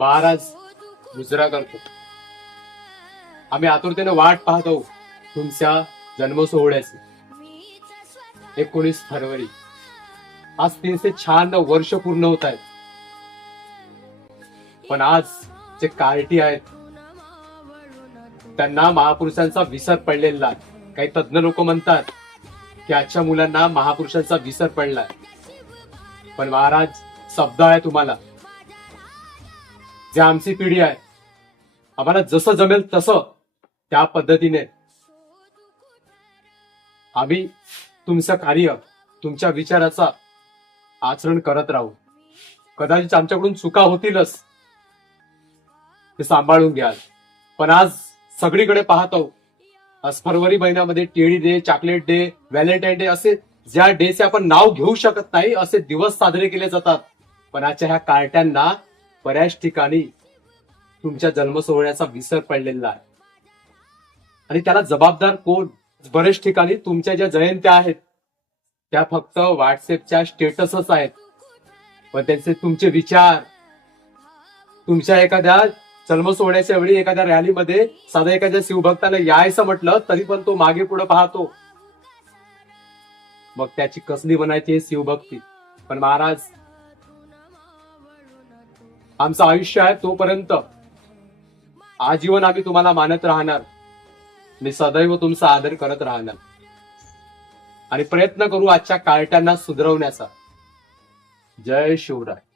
महाराज मुजरा करतो. आम्ही आतुरतेने वाट पाहतो तुमच्या जन्म सोहळ्याची. 19 फरवरी आज 396 वर्ष पूर्ण होत आहेत. पण आज जे कार्टी आहेत त्यांना महापुरुषांचा विसर पडलेला आहे. काही तज्ञ लोक म्हणतात की आजच्या मुलांना महापुरुषांचा विसर पडलाय. पण महाराज शब्द आहे तुम्हाला, जे आमची पिढी आहे आम्हाला जसं जमेल तसं त्या पद्धतीने आम्ही तुमचं कार्य, तुमच्या विचाराचा आचरण करत राहू. कदाचित आमच्याकडून चुका होतीलच, ते सांभाळून घ्याल. पण आज सगळीकडे पाहतो, आज फरवरी महिन्यामध्ये teddy day, chocolate day, valentine day असे ज्या डेचे आपण नाव घेऊ शकत नाही असे दिवस साजरे केले जातात. पण आजच्या ह्या कार्ट्यांना बऱ्याच ठिकाणी तुमच्या जन्म सोहळ्याचा विसर पडलेला आहे. आणि त्याला जबाबदार कोण? बरेच ठिकाणी तुमच्या ज्या जयंत्या आहेत त्या फक्त व्हॉट्सअपच्या स्टेटसच आहेत. पण त्यांचे तुमचे विचार, तुमच्या एखाद्या जन्म सोहळ्याच्या वेळी एखाद्या रॅलीमध्ये साधा एखाद्या शिवभक्ताला यायचं म्हटलं तरी पण तो मागे पुढे पाहतो. मग त्याची कसली बनायची शिवभक्ती? पण महाराज, आमचं आयुष्य आहे तोपर्यंत आजीवन आम्ही तुम्हाला मानत राहणार. मी सदैव तुमचा आदर करत राहणार आणि प्रयत्न करू आजच्या कार्ट्यांना सुधरवण्याचा. जय शिवराय.